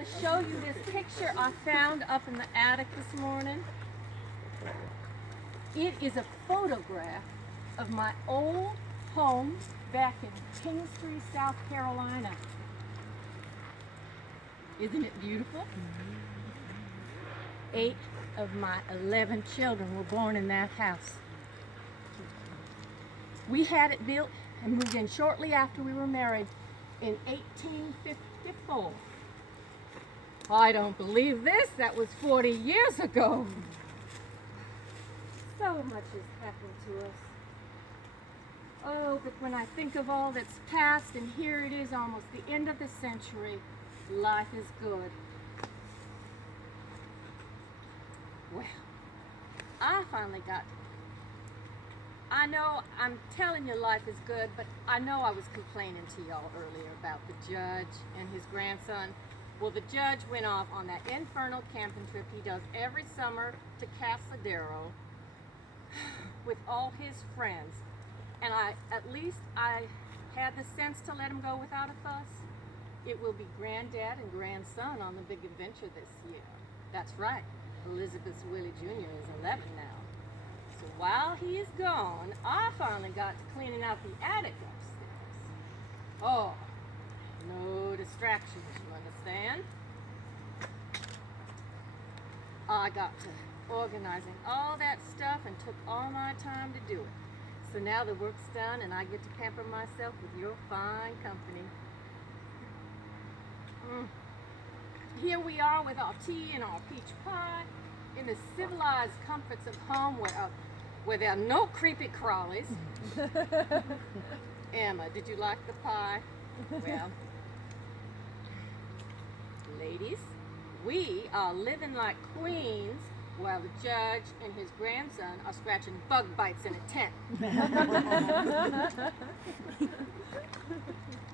to show you this picture I found up in the attic this morning. It is a photograph of my old home back in Kingstree, South Carolina. Isn't it beautiful? 8 of my 11 children were born in that house. We had it built and moved in shortly after we were married in 1854. I don't believe this. That was 40 years ago. So much has happened to us. Oh, but when I think of all that's passed, and here it is almost the end of the century, life is good. Well, I finally got, I know I'm telling you life is good, but I know I was complaining to y'all earlier about the judge and his grandson. Well, the judge went off on that infernal camping trip he does every summer to Casadero with all his friends. And at least I had the sense to let him go without a fuss. It will be granddad and grandson on the big adventure this year. That's right, Elizabeth's Willie Jr. is 11 now. So while he is gone, I finally got to cleaning out the attic upstairs. Oh, no distractions, you understand? I got to organizing all that stuff and took all my time to do it. So now the work's done and I get to pamper myself with your fine company. Here we are with our tea and our peach pie in the civilized comforts of home where there are no creepy crawlies. Emma, did you like the pie? Well, ladies, we are living like queens while the judge and his grandson are scratching bug bites in a tent.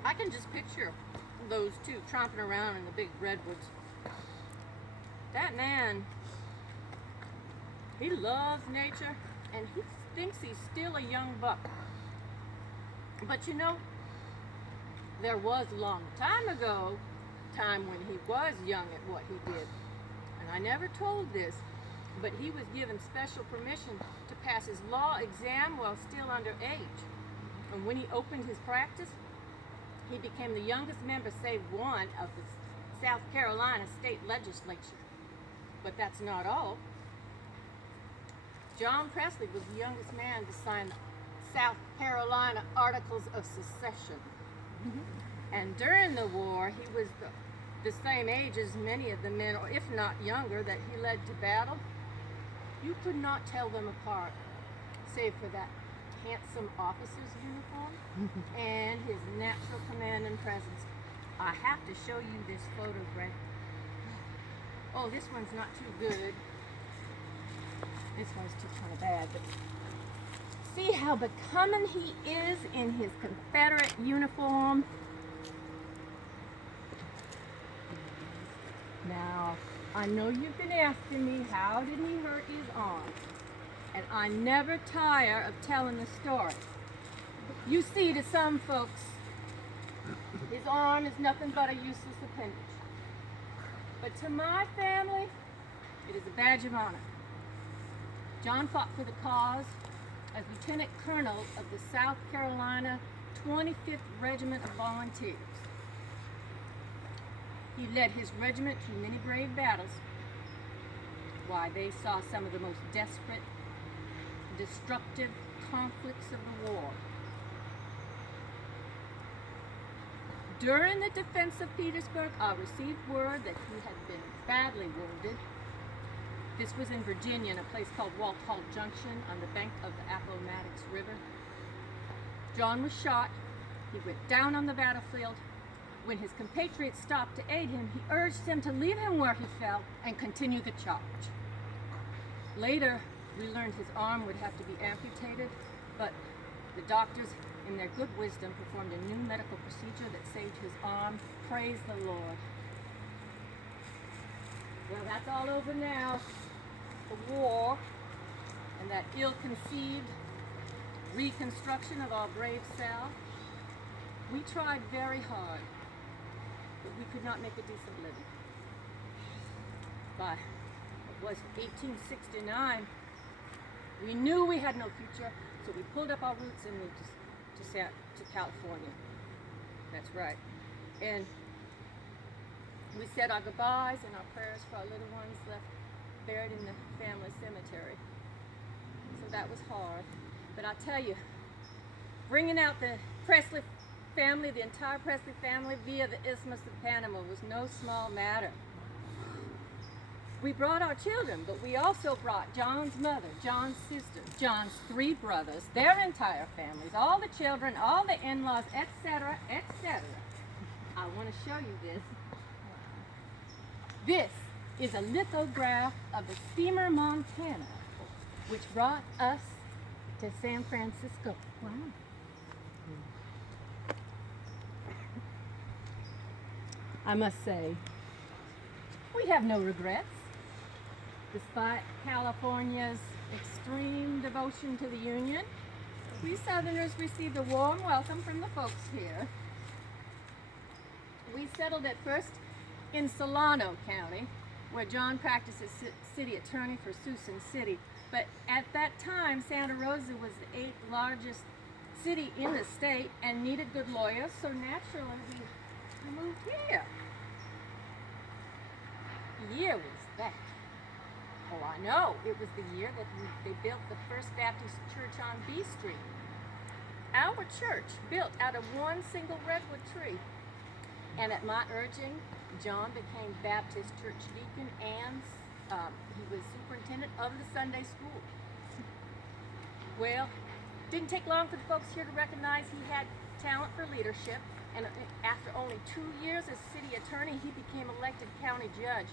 I can just picture those two tromping around in the big redwoods. That man, he loves nature and he thinks he's still a young buck. But you know, there was a long time ago, time when he was young at what he did. And I never told this, but he was given special permission to pass his law exam while still underage. And when he opened his practice, he became the youngest member, save one, of the South Carolina state legislature. But that's not all. John Presley was the youngest man to sign the South Carolina Articles of Secession. And during the war, he was the same age as many of the men, or if not younger, that he led to battle. You could not tell them apart, save for that handsome officer's uniform and his natural command and presence. I have to show you this photograph. Oh, this one's not too good. This one's too kind of bad, but see how becoming he is in his Confederate uniform? Now, I know you've been asking me, how did he hurt his arm? And I never tire of telling the story. You see, to some folks, his arm is nothing but a useless appendage. But to my family, it is a badge of honor. John fought for the cause as Lieutenant Colonel of the South Carolina 25th Regiment of Volunteers. He led his regiment through many brave battles. Why, they saw some of the most desperate, destructive conflicts of the war. During the defense of Petersburg, I received word that he had been badly wounded. This was in Virginia, in a place called Walthall Junction on the bank of the Appomattox River. John was shot. He went down on the battlefield. When his compatriots stopped to aid him, he urged them to leave him where he fell and continue the charge. Later, we learned his arm would have to be amputated, but the doctors, in their good wisdom, performed a new medical procedure that saved his arm. Praise the Lord. Well, that's all over now. The war and that ill-conceived reconstruction of our brave South. We tried very hard, but we could not make a decent living. by, what was it, 1869, we knew we had no future, so we pulled up our roots and moved to California. That's right. And we said our goodbyes and our prayers for our little ones left buried in the family cemetery. So that was hard. But I tell you, bringing out the Presley family, the entire Presley family, via the Isthmus of Panama was no small matter. We brought our children, but we also brought John's mother, John's sister, John's 3 brothers, their entire families, all the children, all the in-laws, etc., etc. I want to show you this. This is a lithograph of the steamer Montana, which brought us to San Francisco. Wow. I must say, we have no regrets. Despite California's extreme devotion to the Union, we Southerners received a warm welcome from the folks here. We settled at first in Solano County, where John practiced as city attorney for Susan City. But at that time, Santa Rosa was the 8th largest city in the state and needed good lawyers, so naturally we moved here. The year was that. Oh, I know. It was the year that they built the First Baptist Church on B Street. Our church, built out of one single redwood tree. And at my urging, John became Baptist church deacon and he was superintendent of the Sunday school. Well, didn't take long for the folks here to recognize he had talent for leadership. And after only 2 years as city attorney, he became elected county judge.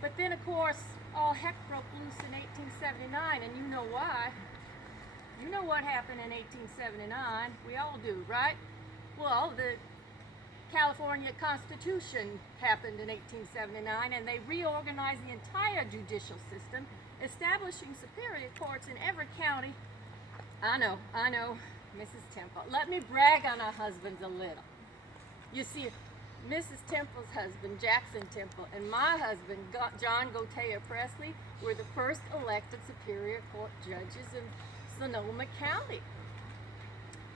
But then, of course, all heck broke loose in 1879, and you know why. You know what happened in 1879. We all do, right? Well, the California Constitution happened in 1879, and they reorganized the entire judicial system, establishing superior courts in every county. I know, Mrs. Temple. Let me brag on our husbands a little. You see, Mrs. Temple's husband, Jackson Temple, and my husband, John Gotea Presley, were the first elected Superior Court judges in Sonoma County.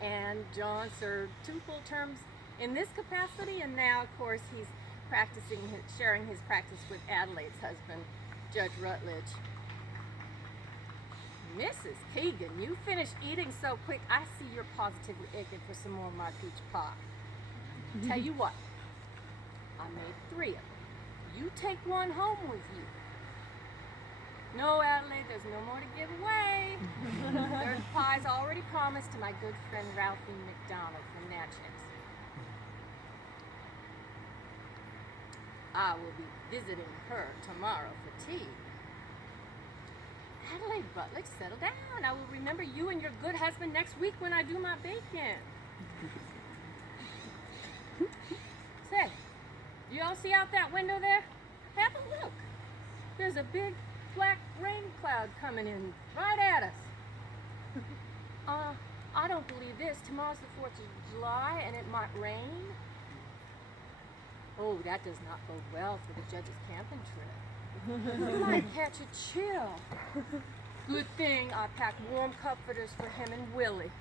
And John served 2 full terms in this capacity, and now, of course, he's sharing his practice with Adelaide's husband, Judge Rutledge. Mrs. Keegan, you finished eating so quick, I see you're positively aching for some more of my peach pie. Tell you what, I made 3 of them. You take one home with you. No, Adelaide, there's no more to give away. Third pie's already promised to my good friend Ralphie McDonald from Natchez. I will be visiting her tomorrow for tea. Adelaide Rutledge, settle down. I will remember you and your good husband next week when I do my bacon. Say, do y'all see out that window there? Have a look. There's a big black rain cloud coming in right at us. I don't believe this. Tomorrow's the 4th of July and it might rain. Oh, that does not bode well for the judge's camping trip. You might catch a chill. Good thing I packed warm comforters for him and Willie.